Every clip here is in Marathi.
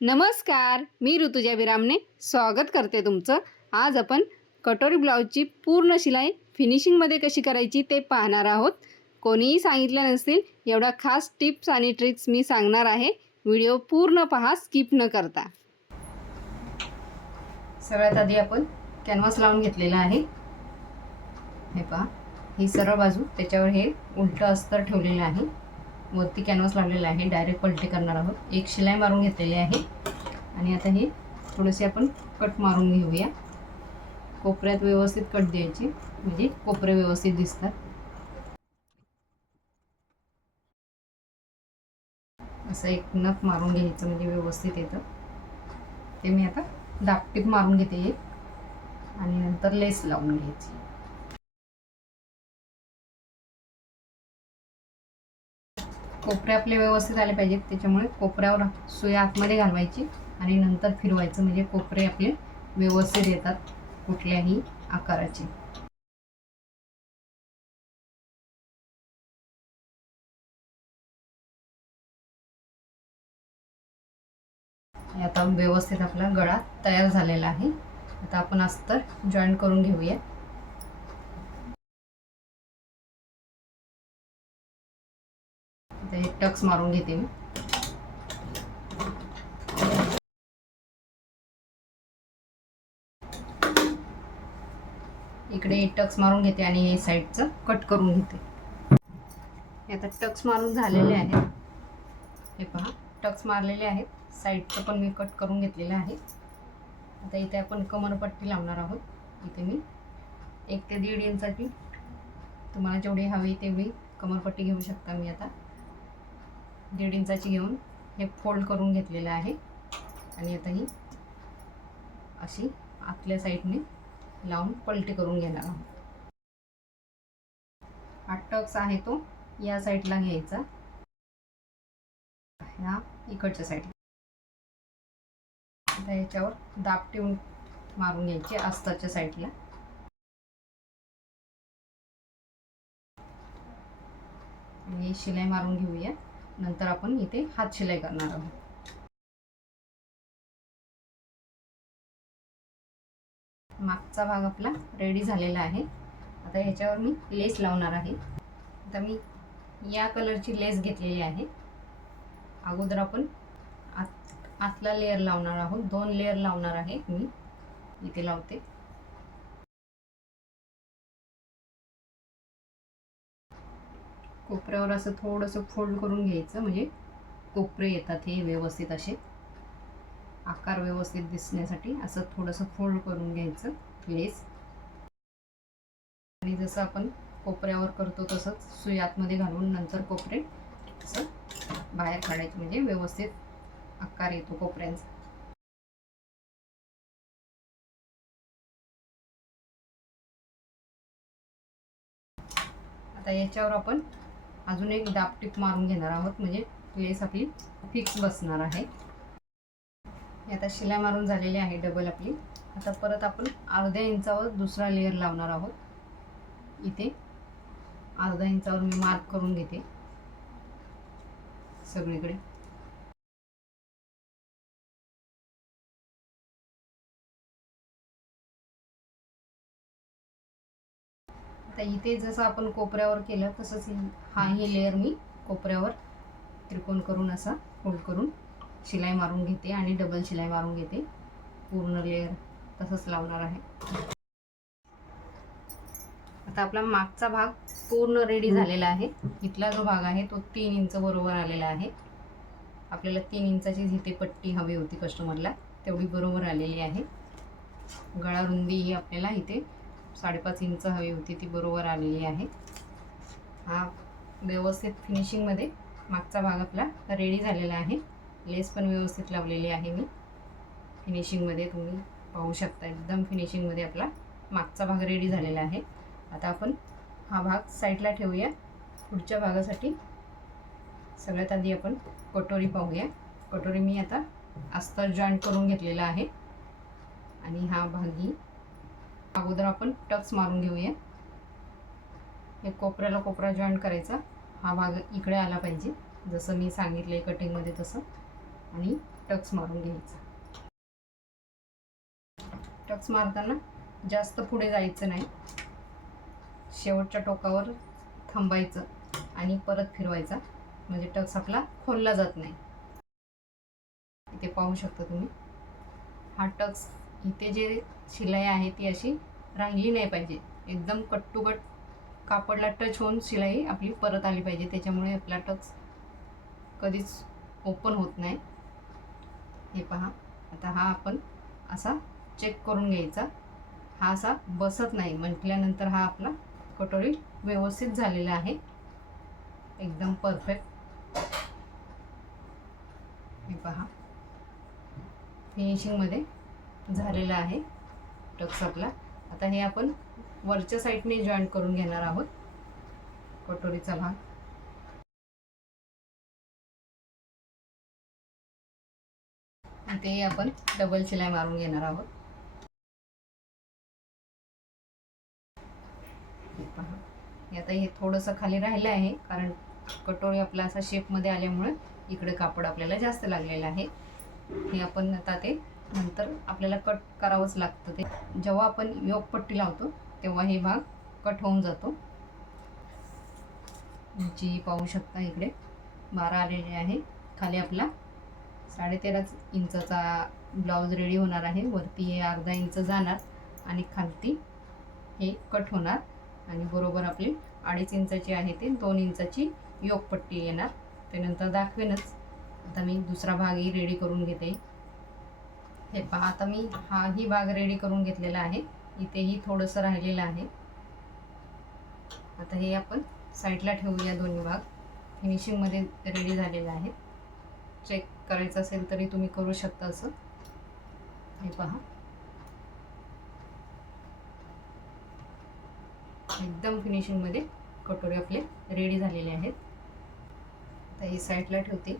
नमस्कार मी ऋतुजा विरामने स्वागत करते तुमचं. आज आपण कटोरी ब्लाऊजची पूर्ण शिलाई फिनिशिंगमध्ये कशी करायची ते पाहणार आहोत. कोणीही सांगितलं नसतील एवढा खास टिप्स आणि ट्रिक्स मी सांगणार आहे. व्हिडिओ पूर्ण पहा स्किप न करता. सगळ्यात आधी आपण कॅनव्हास लावून घेतलेला आहे. हे पहा ही सरळ बाजू त्याच्यावर हे उलटं अस्तर ठेवलेलं आहे. वरती कॅनव्हास लावलेला आहे. डायरेक्ट पलटे करणार आहोत. एक शिलाई मारून घेतलेली आहे. आणि आता हे थोडेसे आपण कट मारून घेऊया. कोपऱ्यात व्यवस्थित कट द्यायचे. म्हणजे कोपरे व्यवस्थित दिसतात. असं एक नख मारून घ्यायचं म्हणजे व्यवस्थित येतं. ते मी आता दापटीत मारून घेते. एक आणि नंतर लेस लावून घ्यायची. कोपरे आपले व्यवस्थित आले पाहिजेत त्याच्यामुळे कोपऱ्यावर सुया आतमध्ये घालवायची आणि नंतर फिरवायचं. म्हणजे कोपरे आपले व्यवस्थित येतात कुठल्याही आकाराचे. आता व्यवस्थित आपला गळा तयार झालेला आहे. आता आपण अस्तर जॉईंट करून घेऊया. आता हे टक्स मारून घेते मी. इकडे टक्स मारून घेते आणि हे साईडचं कट करून घेते. हे आता टक्स मारून झालेले आहेत. हे पहा टक्स मारलेले आहेत. साईडचं पण मी कट करून घेतलेलं आहे. आता इथे आपण कमरपट्टी लावणार आहोत. इथे मी एक ते दीड इंचाची. तुम्हाला जेवढी हवी तेवढी कमरपट्टी घेऊ शकता मी आता. दीड इंचाची घेऊन हे फोल्ड करून घेतलेलं आहे. आणि आता ही अशी आतल्या साईडने लावून पलटी करून घेणार आहोत. हा टक्स आहे तो या साईडला घ्यायचा. ह्या इकडच्या साईडला. आता याच्यावर दाब ठेवून मारून घ्यायची अस्ताच्या साईडला. आणि शिलाई मारून घेऊया. नंतर आपण इथे हात शिलाई करणार आहोत. मागचा भाग आपला रेडी झालेला आहे. आता ह्याच्यावर मी लेस लावणार आहे. आता मी या कलरची लेस घेतलेली आहे. अगोदर आपण आत आतला लेअर लावणार आहोत. दोन लेअर लावणार आहे मी. इथे लावते. कोपऱ्यावर असं थोडंसं फोल्ड करून घ्यायचं म्हणजे कोपरे येतात हे व्यवस्थित असे. आकार व्यवस्थित दिसण्यासाठी असं थोडंसं फोल्ड करून घ्यायचं लेस आणि जसं आपण कोपऱ्यावर करतो तसंच सुई आतमध्ये घालून नंतर कोपरे असं बाहेर काढायचे म्हणजे व्यवस्थित आकार येतो कोपऱ्यांचा. आता याच्यावर आपण अजून एक दापटीप मारून घेणार आहोत म्हणजे लेस आपली फिक्स बसणार आहे. आता शिलाई मारून झालेली आहे डबल आपली. आता परत आपण अर्ध्या इंचावर दुसरा लेअर लावणार आहोत. इथे अर्धा इंचावर मी मार्क करून घेते. सगळीकडे. तर इथे जसं आपण कोपऱ्यावर केलं तसंच हा ही लेअर मी कोपऱ्यावर त्रिकोण करून असा फोल्ड करून शिलाई मारून घेते आणि डबल शिलाई मारून घेते. पूर्ण लेअर तसंच लावणार आहे. आता आपला मागचा भाग पूर्ण रेडी झालेला आहे. इथला जो भाग आहे तो तीन इंच बरोबर आलेला आहे. आपल्याला तीन इंचाची जिथे पट्टी हवी होती कस्टमरला तेवढी बरोबर आलेली आहे. गळा रुंदी ही आपल्याला इथे साडेपाच इंच हवी होती ती बरोबर आलेली आहे. हा व्यवस्थित फिनिशिंगमध्ये मागचा भाग आपला रेडी झालेला आहे. लेस पण व्यवस्थित लावलेली आहे मी. फिनिशिंगमध्ये तुम्ही पाहू शकता एकदम फिनिशिंगमध्ये आपला मागचा भाग रेडी झालेला आहे. आता आपण हा भाग साईडला ठेवूया. पुढच्या भागासाठी सगळ्यात आधी आपण कटोरी पाहूया. कटोरी मी आता अस्तर जॉईंट करून घेतलेला आहे. आणि हा भागी अगोदर आपण टक्स मारून घेऊया. हे कोपऱ्याला कोपरा जॉईंट करायचा. हा भाग इकडे आला पाहिजे. जसं मी सांगितले कटिंगमध्ये तसं. आणि टक्स मारून घ्यायचा. टक्स मारताना जास्त पुढे जायचं नाही. शेवटच्या टोकावर थांबायचं आणि परत फिरवायचा. म्हणजे टक्स आपला खोलला जात नाही. इथे पाहू शकता तुम्ही. हा टक्स इथे जे शिलाई आहे ती अशी राहिली नाही पाहिजे. एकदम कट टू कट कापडला टच होऊन शिलाई आपली परत आली पाहिजे. त्याच्यामुळे आपला टक्स कधीच ओपन होत नाही. हे पहा. आता हा आपण असा चेक करून घ्यायचा. हा असा बसत नाही. म्हटल्यानंतर हा आपला कटोरी व्यवस्थित झालेला आहे. एकदम परफेक्ट हे पहा. फिनिशिंगमध्ये झालेला आहे टक्स आपला आता हे आपण वरच्या साईडने जॉईंट करून घेणार आहोत. कटोरीचा भाग. ते आपण डबल शिलाई मारून घेणार आहोत. हे आता हे थोडंसं खाली राहिलं आहे कारण कटोरी आपला असा शेपमध्ये आल्यामुळे इकडे कापड आपल्याला जास्त लागलेलं आहे. हे आपण आता ते नंतर आपल्याला कट करावंच लागतं ते. जेव्हा आपण योगपट्टी लावतो तेव्हा हे भाग कट होऊन जातो. जी पाहू शकता इकडे बारा आलेले आहे. खाली आपला साडेतेराच इंचाचा ब्लाऊज रेडी होणार आहे. वरती हे अर्धा इंच जाणार आणि खालती हे कट होणार. आणि बरोबर आपली अडीच इंचाची आहे ते दोन इंचाची योगपट्टी येणार. त्यानंतर दाखवेनच. आता मी दुसरा भागही रेडी करून घेते. हे पहा आता मी हाही भाग रेडी करून घेतलेला आहे. इथेही थोडंसं राहिलेलं आहे. आता हे आपण साईडला ठेवूया दोन्ही भाग फिनिशिंगमध्ये रेडी झालेलं आहे. चेक करायचं असेल तरी तुम्ही करू शकता असं. हे पहा. एकदम फिनिशिंगमध्ये कटोरे आपले रेडी झालेले आहेत. तर ही साईडला ठेवते.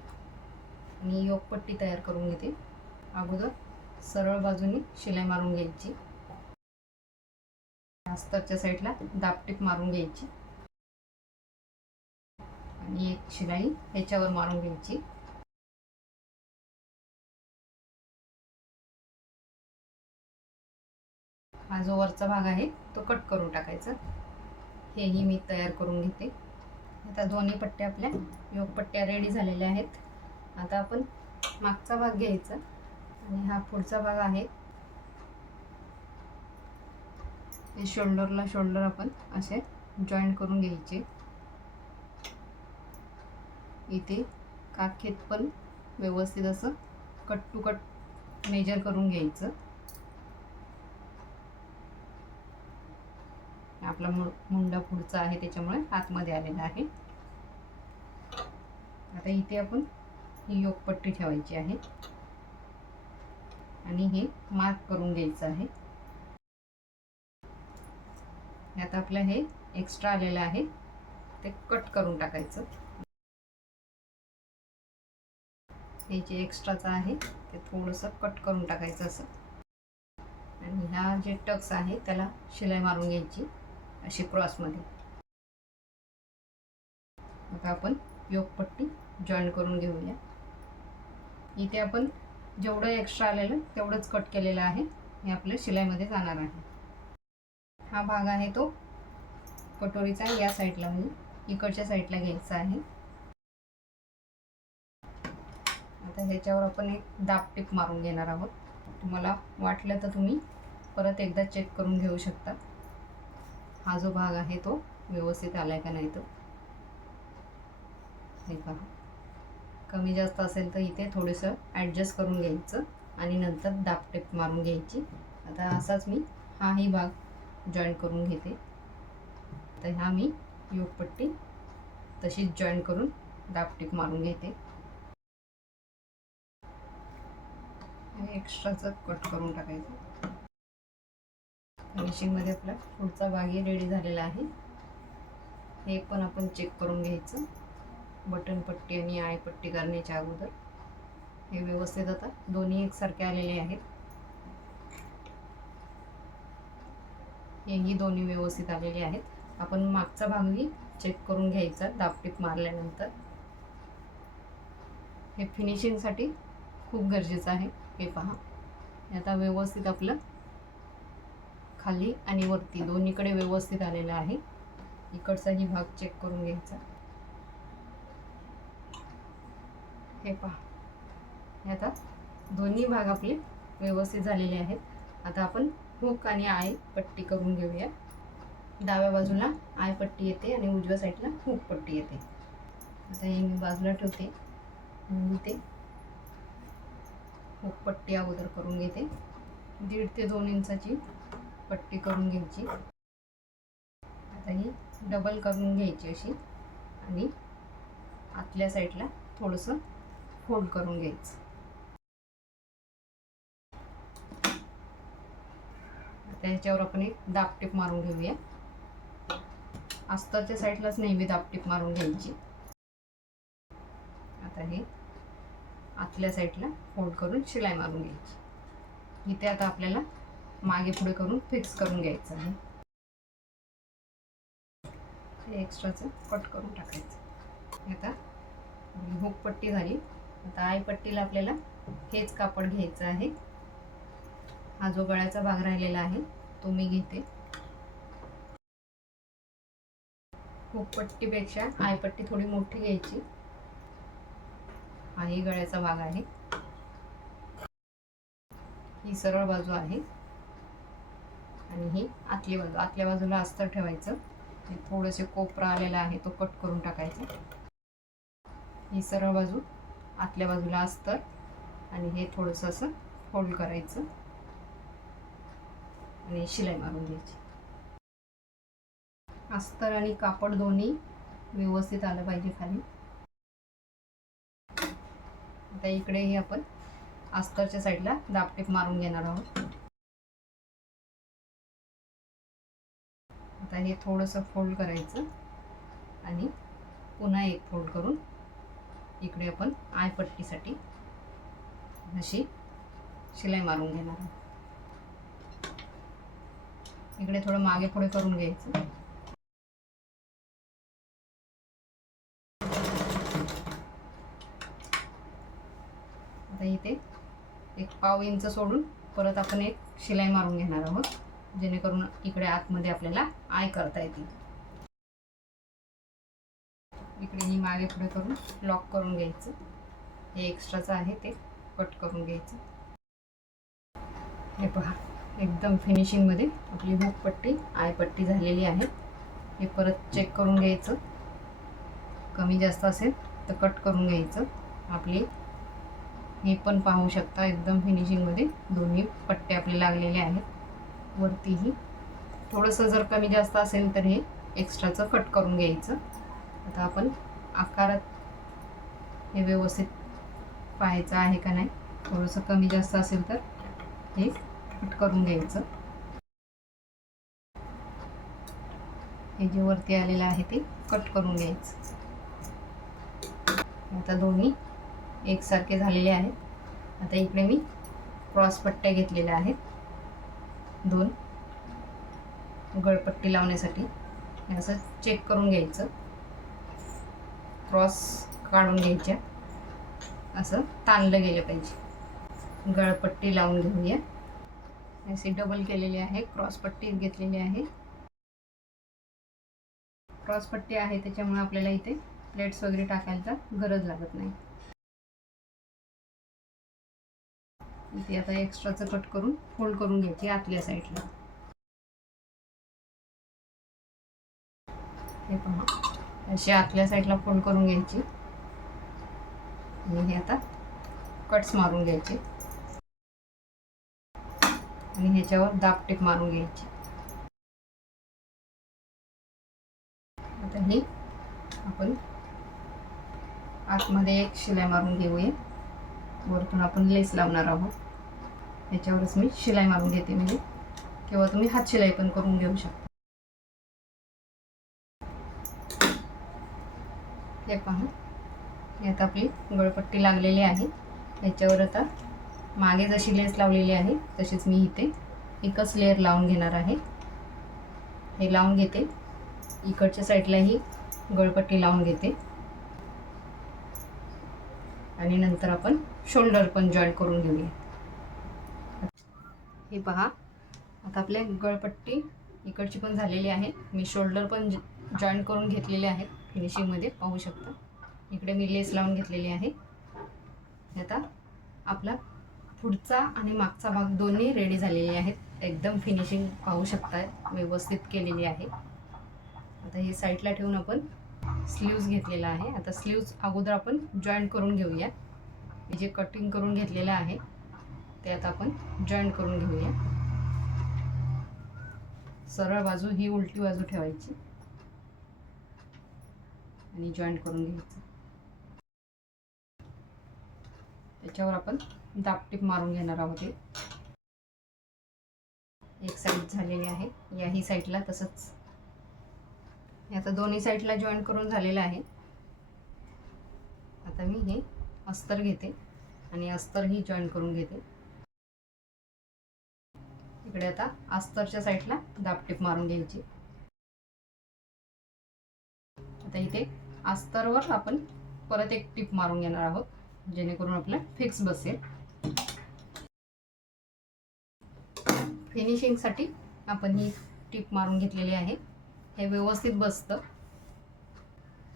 आणि योगपट्टी तयार करून घेते. अगोदर सरळ बाजूनी शिलाई मारून घ्यायची. अस्तरच्या साईडला दापटीप मारून घ्यायची. आणि एक शिलाई ह्याच्यावर मारून घ्यायची. हा जो वरचा भाग आहे तो कट करून टाकायचा. हेही मी तयार करून घेते. आता दोन्ही पट्ट्या आपल्या योग पट्ट्या रेडी झालेल्या आहेत. आता आपण मागचा भाग घ्यायचा. आणि हा पुढचा भाग आहे. शोल्डरला शोल्डर आपण असे जॉईंट करून घ्यायचे. इथे काखेत पण व्यवस्थित असं कट टू कट मेजर करून घ्यायचं. आपला मुंडा पुढचा आहे त्याच्यामुळे आतमध्ये आलेला आहे. आता इथे आपण ही योगपट्टी ठेवायची आहे. आणि हे मार्क करून घ्यायचं आहे. आता आपलं हे एक्स्ट्रा आलेलं आहे. ते कट करून टाकायचं. हे जे एक्स्ट्राचं आहे ते थोडंसं कट करून टाकायचं असं. आणि ह्या जे टक्स आहे त्याला शिलाई मारून घ्यायची अशी क्रॉसमध्ये आता आपण योगपट्टी जॉईन करून घेऊया. इथे आपण जेवढं एक्स्ट्रा आलेलं तेवढंच कट केलेलं आहे. हे आपलं शिलाईमध्ये जाणार आहे. हा भाग आहे तो कटोरीचा. या साईडला म्हणजे इकडच्या साईडला घ्यायचा आहे. आता ह्याच्यावर आपण एक दाबटीप मारून घेणार आहोत. तुम्हाला वाटलं तर तुम्ही परत एकदा चेक करून घेऊ शकता. हा जो भाग आहे तो व्यवस्थित आलाय का नाही तो. हे पहा. कमी जास्त असेल तर इथे थोडंसं ॲडजस्ट करून घ्यायचं आणि नंतर दाबटेप मारून घ्यायची. आता असाच मी हाही भाग जॉईन करून घेते. तर हा मी योगपट्टी तशीच जॉईन करून दाबटीप मारून घेते. एक्स्ट्राचं कट करून टाकायचं. फिनिशिंगमध्ये आपला पुढचा भागही रेडी झालेला आहे. हे पण आपण चेक करून घ्यायचं. बटन पट्टी आणि आय पट्टी करण्याच्या अगोदर हे व्यवस्थित आता दोन्ही एकसारखे आलेले आहेत. हेही दोन्ही व्यवस्थित आलेले आहेत. आपण मागचा भागही चेक करून घ्यायचा दापटीप मारल्यानंतर. हे फिनिशिंगसाठी खूप गरजेचं आहे. हे पहा. आता व्यवस्थित आपलं खाली आणि वरती दोन्हीकडे व्यवस्थित आलेलं आहे. इकडचाही भाग चेक करून घ्यायचा. हे पहा. हे आता दोन्ही भाग आपले व्यवस्थित झालेले आहेत. आता आपण हुक आणि आय पट्टी करून घेऊया. डाव्या बाजूला आय पट्टी येते आणि उजव्या साईडला हुक पट्टी येते. आता हे मी बाजूला ठेवते. आणि ते हुक पट्टी अगोदर करून घेते. दीड ते दोन इंचाची पट्टी करून घ्यायची. आता ही डबल करून घ्यायची अशी. आणि आतल्या साईडला थोडंसं फोल्ड करून घ्यायचं. आता ह्याच्यावर आपण एक दापटीप मारून घेऊया. अस्तरच्या साईडलाच नेहमी दापटीप मारून घ्यायची. आता हे आतल्या साईडला फोल्ड करून शिलाई मारून घ्यायची. इथे आता आपल्याला मागे पुढे करून फिक्स करून घ्यायचं आहे. एक्स्ट्राचं कट करून टाकायचं. आता हुकपट्टी झाली. आता आय पट्टीला आपल्याला हेच कापड घ्यायचं आहे. हा जो गळ्याचा भाग राहिलेला आहे तो मी घेते. हुक पट्टीपेक्षा आय पट्टी थोडी मोठी घ्यायची. हा ही गळ्याचा भाग आहे. ही सरळ बाजू आहे. आणि ही आतली बाजू आतल्या बाजूला अस्तर ठेवायचं. थोडंसे कोपरा आलेला आहे तो कट करून टाकायचा. ही सरळ बाजू आतल्या बाजूला अस्तर आणि हे थोडंसं असं फोल्ड करायचं. आणि शिलाई मारून घ्यायची. अस्तर आणि कापड दोन्ही व्यवस्थित आलं पाहिजे खाली. आता इकडे हे आपण अस्तरच्या साईडला दापटेप मारून घेणार आहोत. आता हे थोडंसं फोल्ड करायचं. आणि पुन्हा एक फोल्ड करून इकडे आपण आय पट्टीसाठी अशी शिलाई मारून घेणार आहोत. इकडे थोडं मागे पुढे करून घ्यायचं. आता इथे एक पाव इंच सोडून परत आपण एक शिलाई मारून घेणार आहोत जेणेकरून इकडे आतमध्ये आपल्याला आय करता येतील. इकडे ही मागे पुढे करून लॉक करून घ्यायचं. हे एक्स्ट्राचं आहे ते कट करून घ्यायचं. हे पहा एकदम फिनिशिंगमध्ये आपली हुक पट्टी आय पट्टी झालेली आहे. हे परत चेक करून घ्यायचं. कमी जास्त असेल तर कट करून घ्यायचं. आपली हे पण पाहू शकता एकदम फिनिशिंगमध्ये दोन्ही पट्टे आपले लागलेले आहेत. वरतीही थोडंसं जर कमी जास्त असेल तर हे एक्स्ट्राचं कट करून घ्यायचं. आता आपण आकारात हे व्यवस्थित पाहायचं आहे का नाही? थोडंसं कमी जास्त असेल तर हे कट करून घ्यायचं. हे जे वरती आलेलं आहे ते कट करून घ्यायचं. आता दोन्ही एकसारखे झालेले आहेत. आता इकडे मी क्रॉस पट्ट्या घेतलेल्या आहेत. दोन गळपट्टी लावण्यासाठी. असं चेक करून घ्यायचं. क्रॉस काढून घ्यायच्या. असं ताणलं गेलं पाहिजे. गळपट्टी लावून घेऊया. असे डबल केलेले आहे. क्रॉस पट्टी घेतलेली आहे. क्रॉस पट्टी आहे त्याच्यामुळे आपल्याला इथे प्लेट्स वगैरे टाकायला गरज लागत नाही. इथे आता एक्स्ट्राचं कट करून फोल्ड करून घ्यायची आतल्या साईडला. हे पहा. अशी आतल्या साईडला फोल्ड करून घ्यायची. आणि हे आता कट्स मारून घ्यायचे. आणि ह्याच्यावर दाबटेप मारून घ्यायची. आता हे आपण आतमध्ये एक शिलाई मारून घेऊया. वरतून आपण लेस लावणार आहोत. ह्याच्यावरच मी शिलाई मारून घेते म्हणजे. किंवा तुम्ही हात शिलाई पण करून घेऊ शकता. हे पहा. हे आता आपली गळपट्टी लागलेली आहे. याच्यावर आता मागे जशी लेस लावलेली आहे तशीच मी इथे एकच लेअर लावून घेणार आहे. हे लावून घेते. इकडच्या साईडलाही गळपट्टी लावून घेते. आणि नंतर आपण शोल्डर पण जॉईन करून घेऊया. हे पहा. आता आपले गळपट्टी इकडची पण झालेली आहे. मी शोल्डर पण जॉईन करून घेतलेले आहेत फिनिशिंगमध्ये पाहू शकता. इकडे मी लेस लावून घेतलेली आहे. आता आपला पुढचा आणि मागचा भाग दोन्ही रेडी झालेले आहेत. एकदम फिनिशिंग पाहू शकता व्यवस्थित केलेली आहे. आता हे साईडला ठेवून आपण स्लीव्ज घेतलेला आहे. आता स्लीव्ज अगोदर आपण जॉईन करून घेऊया. मी जे कटिंग करून घेतलेलं आहे ते आता आपण जॉईन करून घेऊया. सरळ बाजू ही उलटी बाजू ठेवायची. आणि जॉईन करून घ्यायचं त्याच्यावर आपण दापटीप मारून घेणार आहोत एक साईड झालेली आहे. याही साईडला तसंच. आता दोन्ही साईडला जॉईन करून झालेलं आहे. आता मी हे अस्तर घेते आणि अस्तरही जॉईन करून घेते. इकडे आता अस्तरच्या साईडला दापटीप मारून घ्यायची. आता इथे अस्तरवर आपण परत एक टीप मारून घेणार आहोत जेणेकरून आपलं फिक्स बसेल. फिनिशिंगसाठी आपण ही टीप मारून घेतलेली आहे. हे व्यवस्थित बसतं.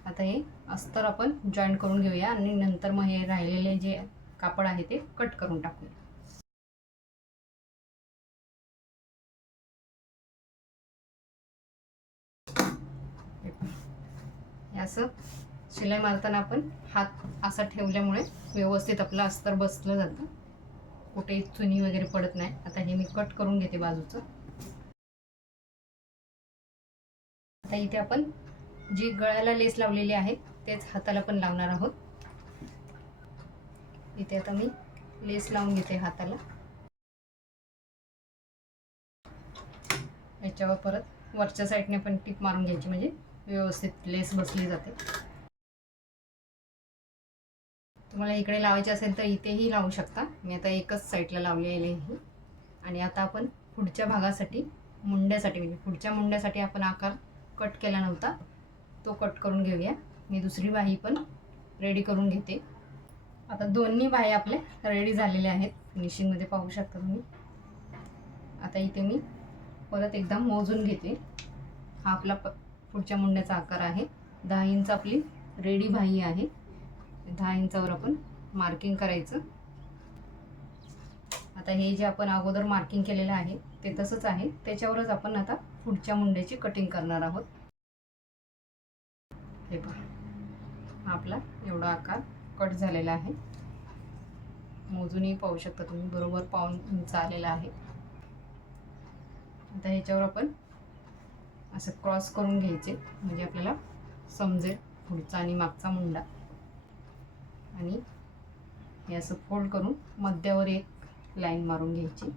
आता हे अस्तर आपण जॉईंट करून घेऊया आणि नंतर मग हे राहिलेले जे कापड आहे ते कट करून टाकूया. असं शिलाई मारताना आपण हात असा ठेवल्यामुळे व्यवस्थित आपलं अस्तर बसलं जातं. कुठेही चुनी वगैरे पडत नाही. आता हे मी कट करून घेते बाजूचं. आता इथे आपण जी गळ्याला लेस लावलेली आहे तेच हाताला पण लावणार आहोत. इथे आता मी लेस लावून घेते हाताला. याच्यावर परत वरच्या साईडने पण टीप मारून घ्यायची. म्हणजे व्यवस्थित लेस बसली जाते. तुम्हाला इकडे लावायचे असेल तर इथेही लावू शकता. मी आता एकच साईडला लावलेली आहे. आणि आता आपण पुढच्या भागासाठी मुंड्यासाठी म्हणजे पुढच्या मुंड्यासाठी आपण आकार कट केला नव्हता तो कट करून घेऊया. मी दुसरी बाही पण रेडी करून घेते. आता दोन्ही बाही आपले रेडी झालेले आहेत. फिनिशिंगमध्ये पाहू शकता तुम्ही. आता इथे मी परत एकदा मोजून घेते. हा आपला प पुढच्या मुंड्याचा आकार आहे. दहा इंच आपली रेडी बाही आहे. दहा इंचावर आपण मार्किंग करायचं. आता हे जे आपण अगोदर मार्किंग केलेलं आहे ते तसंच आहे. त्याच्यावरच आपण आता पुढच्या मुंड्याची कटिंग करणार आहोत. हे पहा. आपला एवढा आकार कट झालेला आहे. मोजूनही पाहू शकता तुम्ही बरोबर पाऊन इंच आलेला आहे. आता ह्याच्यावर आपण असं क्रॉस करून घ्यायचे म्हणजे आपल्याला समजेल पुढचा आणि मागचा मुंडा. आणि हे असं फोल्ड करून मध्यावर एक लाईन मारून घ्यायची.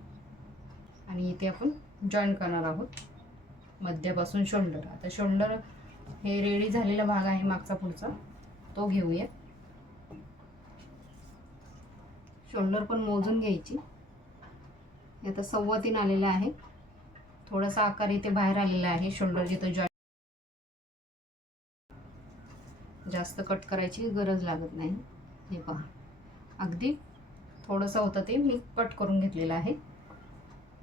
आणि इथे आपण जॉईन करणार आहोत. मध्यापासून शोल्डर आता शोल्डर हे रेडी झालेला भाग आहे मागचा पुढचा. तो घेऊया. शोल्डर पण मोजून घ्यायची. हे आता सव्वा तीन आलेलं आहे. थोडासा आकार इथे बाहेर आलेला आहे. शोल्डर जिथं जॉईन जास्त कट करायची गरज लागत नाही. हे पहा. अगदी थोडंसं होतं ते मी कट करून घेतलेलं आहे.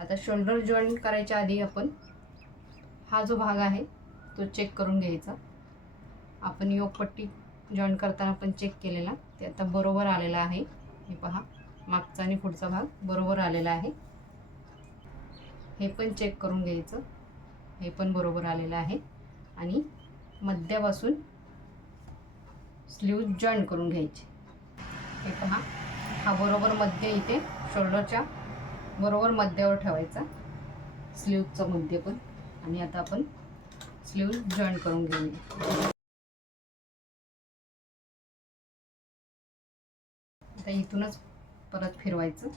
आता शोल्डर जॉईन करायच्या आधी आपण हा जो भाग आहे तो चेक करून घ्यायचा. आपण योगपट्टी जॉईन करताना पण चेक केलेला. ते आता बरोबर आलेला आहे. हे पहा. मागचा आणि पुढचा भाग बरोबर आलेला आहे. हे पण चेक करून घ्यायचं. हे पण बरोबर आलेलं आहे. आणि मध्यापासून स्लीव जॉईन करून घ्यायचे. हे पहा. हा बरोबर मध्य इथे शोल्डरच्या बरोबर मध्यावर ठेवायचा. स्लीवचं मध्य पण. आणि आता आपण स्लीव जॉईन करून घेऊया. आता इथूनच परत फिरवायचं.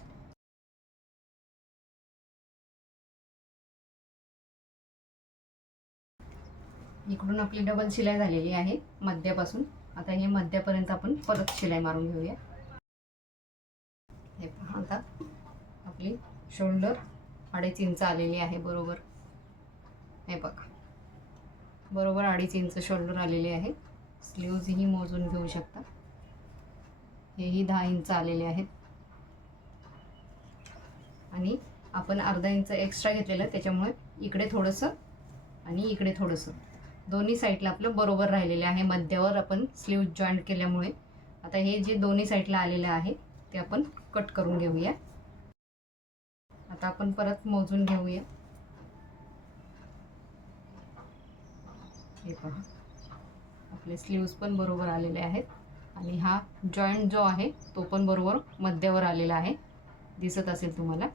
इकडून आपली डबल शिलाई झालेली आहे मध्यापासून. आता हे मध्यापर्यंत आपण परत शिलाई मारून घेऊया. हे पहा आता आपली शोल्डर अडीच इंच आलेली आहे बरोबर. हे बघा. बरोबर अडीच इंच शोल्डर आलेली आहे. स्लीव्जही मोजून घेऊ शकता. हेही दहा इंच आलेले आहेत. आणि आपण अर्धा इंच एक्स्ट्रा घेतलेलं त्याच्यामुळे इकडे थोडंसं आणि इकडे थोडंसं. दोन्ही साईडला आपलं बरोबर राहिलेले आहे. मध्यावर आपण स्लीव जॉईंट केल्यामुळे. आता हे जे दोन्ही साईडला आलेलं आहे ते आपण कट करून घेऊया. आता आपण परत मोजून घेऊया. हे पहा. आपले स्लीव्स पण बरोबर आलेले आहेत. आणि हा जॉईंट जो आहे तो पण बरोबर मध्यावर आलेला आहे. दिसत असेल तुम्हाला.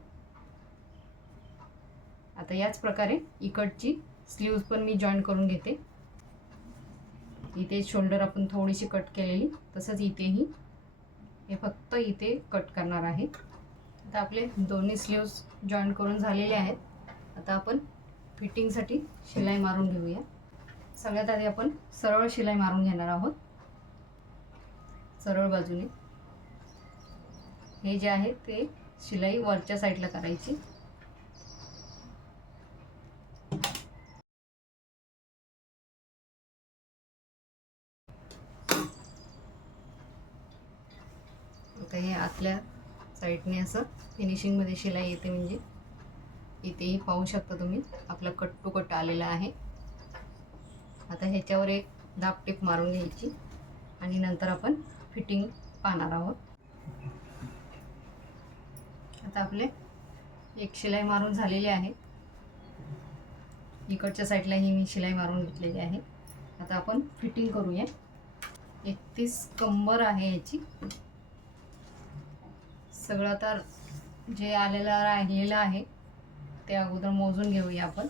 आता याच प्रकारे इकडची स्लीव्ज पण मी जॉईन करून घेते. इथे शोल्डर आपण थोडीशी कट केलेली तसंच इथेही. हे फक्त इथे कट करणार आहे. आता आपले दोन्ही स्लीव्ज जॉईन करून झालेले आहेत. आता आपण फिटिंगसाठी शिलाई मारून घेऊया. सगळ्यात आधी आपण सरळ शिलाई मारून घेणार आहोत. सरळ बाजूने. हे जे आहे ते शिलाई वरच्या साईडला करायची आता हे आतल्या साईडने असं फिनिशिंगमध्ये शिलाई येते म्हणजे. इथेही पाहू शकता तुम्ही आपला कट टू कट आलेला आहे. आता ह्याच्यावर एक दाब टिप मारून घ्यायची आणि नंतर आपण फिटिंग पाहणार आहोत. आता आपले एक शिलाई मारून झालेली आहे. इकडच्या साईडला ही मी शिलाई मारून घेतलेली आहे. आता आपण फिटिंग करूया. एकतीस कंबर आहे याची. सगळं तर जे आलेलं राहिलेलं आहे ते अगोदर मोजून घेऊया आपण.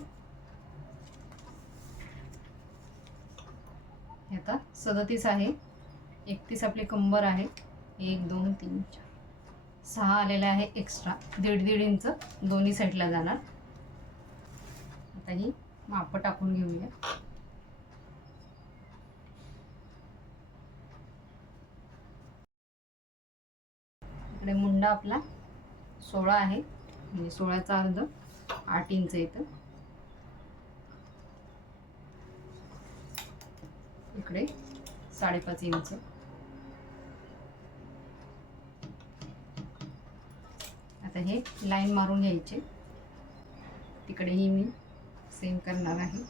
आता सदतीस आहे. एकतीस आपली कंबर आहे. एक दोन तीन चार. सहा आलेलं आहे एक्स्ट्रा दीड दीड इंच दोन्ही साईडला जाणार. आता ही मापं टाकून घेऊया. इकडे मुंडा आपला सोळा आहे. म्हणजे सोळाचा अर्ध आठ इंच येतं इकडे साडेपाच इंच आता हे लाईन मारून घ्यायचे. तिकडेही मी सेम करणार आहे.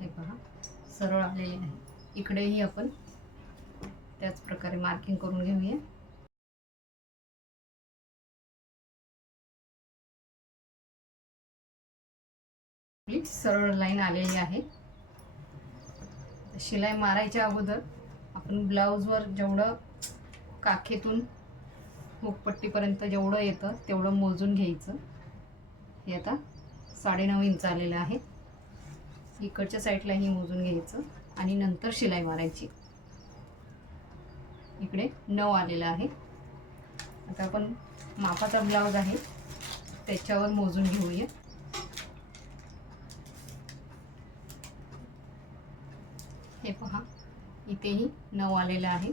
हे पहा सरळ आलेले आहे. इकडेही आपण त्याच प्रकारे मार्किंग करून घेऊया. सरळ लाईन आलेली आहे. शिलाई मारायच्या अगोदर आपण ब्लाऊजवर जेवढं काखेतून मुखपट्टीपर्यंत जेवढं येतं तेवढं मोजून घ्यायचं. हे आता साडेनऊ इंच आलेलं आहे. इकडच्या साईडलाही मोजून घ्यायचं आणि नंतर शिलाई मारायची. इकडे नऊ आलेलं आहे. आता आपण मापाचा ब्लाऊज आहे त्याच्यावर मोजून घेऊया. हे पहा इथेही नऊ आलेलं आहे.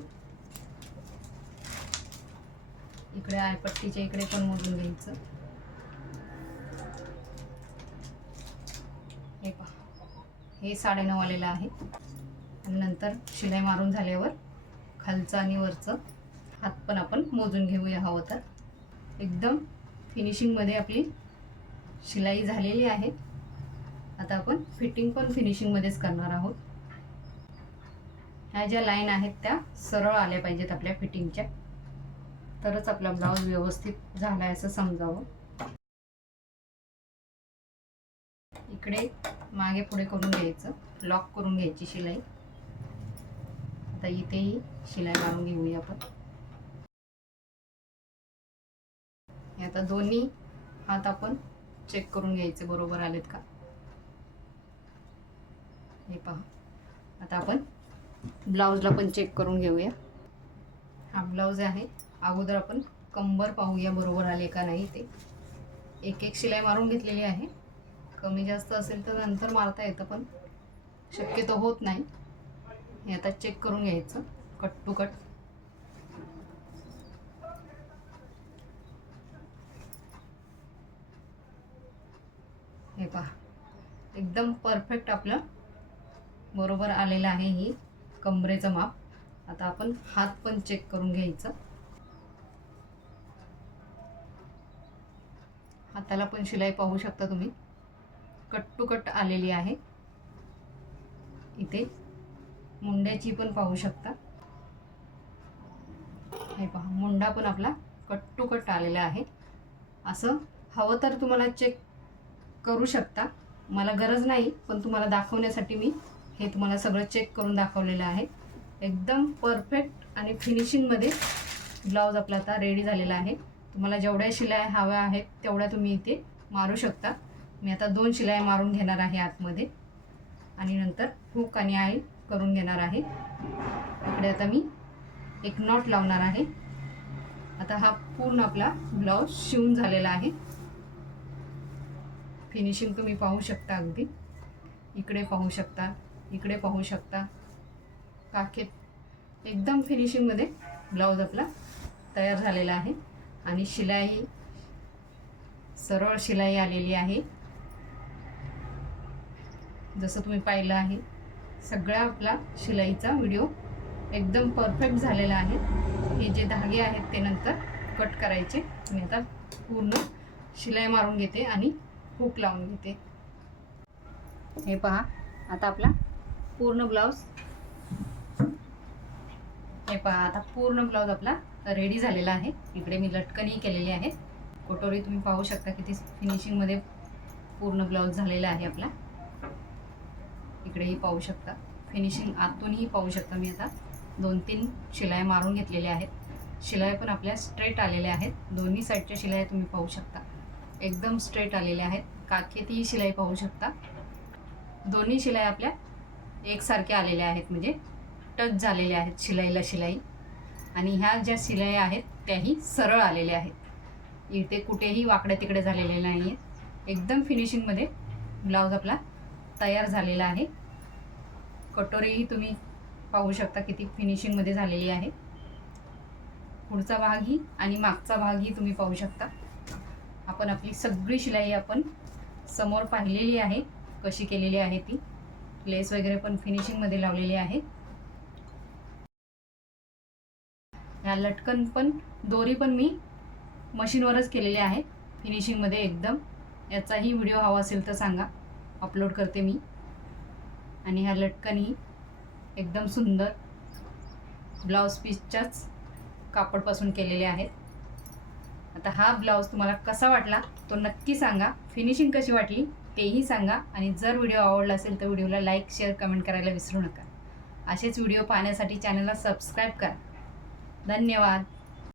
इकडे आयपट्टीच्या इकडे पण मोजून घ्यायचं. हे पहा हे साडेनऊ आलेलं आहे. आणि नंतर शिलाई मारून झाल्यावर खालचं आणि वरचं हात पण आपण मोजून घेऊया हवं तर. एकदम फिनिशिंगमध्ये आपली शिलाई झालेली आहे. आता आपण फिटिंग पण फिनिशिंगमध्येच करणार आहोत. ह्या ज्या लाईन आहेत त्या सरळ आल्या पाहिजेत आपल्या फिटिंगच्या तरच आपला ब्लाऊज व्यवस्थित झाला आहे असं समजावं. इकडे मागे पुढे करून घ्यायचं. लॉक करून घ्यायची शिलाई. आता इथेही शिलाई मारून घेऊया आपण. हे आता दोन्ही हात आपण चेक करून घ्यायचे बरोबर आलेत का? हे पहा. आता आपण ब्लाऊजला पण चेक करून घेऊया. हा ब्लाऊज आहे. अगोदर आपण कंबर पाहूया बरोबर आले का नाही ते. एक एक शिलाई मारून घेतलेली आहे. कमी जास्त असेल तर नंतर मारता येतं पण शक्यतो होत नाही. हे आता चेक करून घ्यायचं. कट टू कट हे पहा. एकदम परफेक्ट आपलं बरोबर आलेलं आहे ही कमरेचं माप. आता आपण हात पण चेक करून घ्यायचं. हाताला पण शिलाई पाहू शकता तुम्ही. कट टू कट आलेली आहे. इथे. मुंड्याची पण पाहू शकता. हे पहा मुंडा पण आपला कट टू कट आलेला आहे. असं हवं तर तुम्हाला चेक करू शकता. मला गरज नाही पण तुम्हाला दाखवण्यासाठी मी हे तुम्हाला सगळं चेक करून दाखवलेलं आहे. एकदम परफेक्ट आणि फिनिशिंगमध्ये ब्लाऊज आपला आता रेडी झालेला आहे. तुम्हाला जेवढ्या शिलाया हव्या आहेत तेवढ्या तुम्ही इथे मारू शकता. मी आता दोन शिलाया मारून घेणार आहे आतमध्ये. आणि नंतर हुक आणि आई करून घेणार आहे. इकडे आता मी एक नॉट लावणार आहे. आता हा पूर्ण आपला ब्लाऊज शिवून झालेला आहे. फिनिशिंग तुम्ही पाहू शकता अगदी. इकडे पाहू शकता इकडे पाहू शकता. काखेत एकदम फिनिशिंगमध्ये ब्लाऊज आपला तयार झालेला आहे. आणि शिलाई सरळ शिलाई आलेली आहे. जसं तुम्ही पाहिलं आहे. सगळा आपला शिलाईचा व्हिडिओ एकदम परफेक्ट झालेला आहे. हे जे धागे आहेत ते नंतर कट करायचे. मी आता पूर्ण शिलाई मारून घेते आणि हुक लावून घेते. हे पहा आता आपला पूर्ण ब्लाऊज हे पहा आता पूर्ण ब्लाऊज आपला रेडी झालेला आहे. इकडे मी लटकनही केलेली आहे कोटोरी तुम्ही पाहू शकता किती फिनिशिंगमध्ये पूर्ण ब्लाऊज झालेला आहे आपला. इकडेही पाहू शकता. फिनिशिंग आतूनही पाहू शकता मी आता. दोन तीन शिलाई मारून घेतलेल्या आहेत. शिलाई पण आपल्या स्ट्रेट आलेल्या आहेत. दोन्ही साईडच्या शिलाई तुम्ही पाहू शकता. एकदम स्ट्रेट आलेल्या आहेत. काखेतही शिलाई पाहू शकता. दोन्ही शिलाई आपल्या एकसारख्या आलेल्या आहेत. म्हणजे टच झालेल्या आहेत शिलाईला शिलाई. आणि ह्या ज्या शिलाई आहेत त्याही सरळ आलेल्या आहेत. इथे कुठेही वाकड्या तिकडे झालेले नाही आहेत एकदम फिनिशिंगमध्ये ब्लाऊज आपला तयार झालेला आहे. कटोरीही तुम्ही पाहू शकता किती फिनिशिंगमध्ये झालेली आहे. पुढचा भागही आणि मागचा भागही तुम्ही पाहू शकता. आपण आपली सगळी शिलाई आपण समोर पाहिलेली आहे. कशी केलेली आहे ती. लेस वगैरे पण फिनिशिंगमध्ये लावलेली आहे. ह्या लटकन पण दोरी पण मी मशीनवरच केलेली आहे. फिनिशिंगमध्ये एकदम. याचाही व्हिडिओ हवा असेल तर सांगा. अपलोड करते मी. आणि ह्या लटकनही एकदम सुंदर ब्लाऊज पीसच्याच कापडपासून केलेले आहेत. आता हा ब्लाऊज तुम्हाला कसा वाटला तो नक्की सांगा. फिनिशिंग कशी वाटली तेही सांगा. आणि जर व्हिडिओ आवडला असेल तर व्हिडिओला लाईक शेअर कमेंट करायला विसरू नका. असेच व्हिडिओ पाहण्यासाठी चॅनलला सबस्क्राईब करा. धन्यवाद.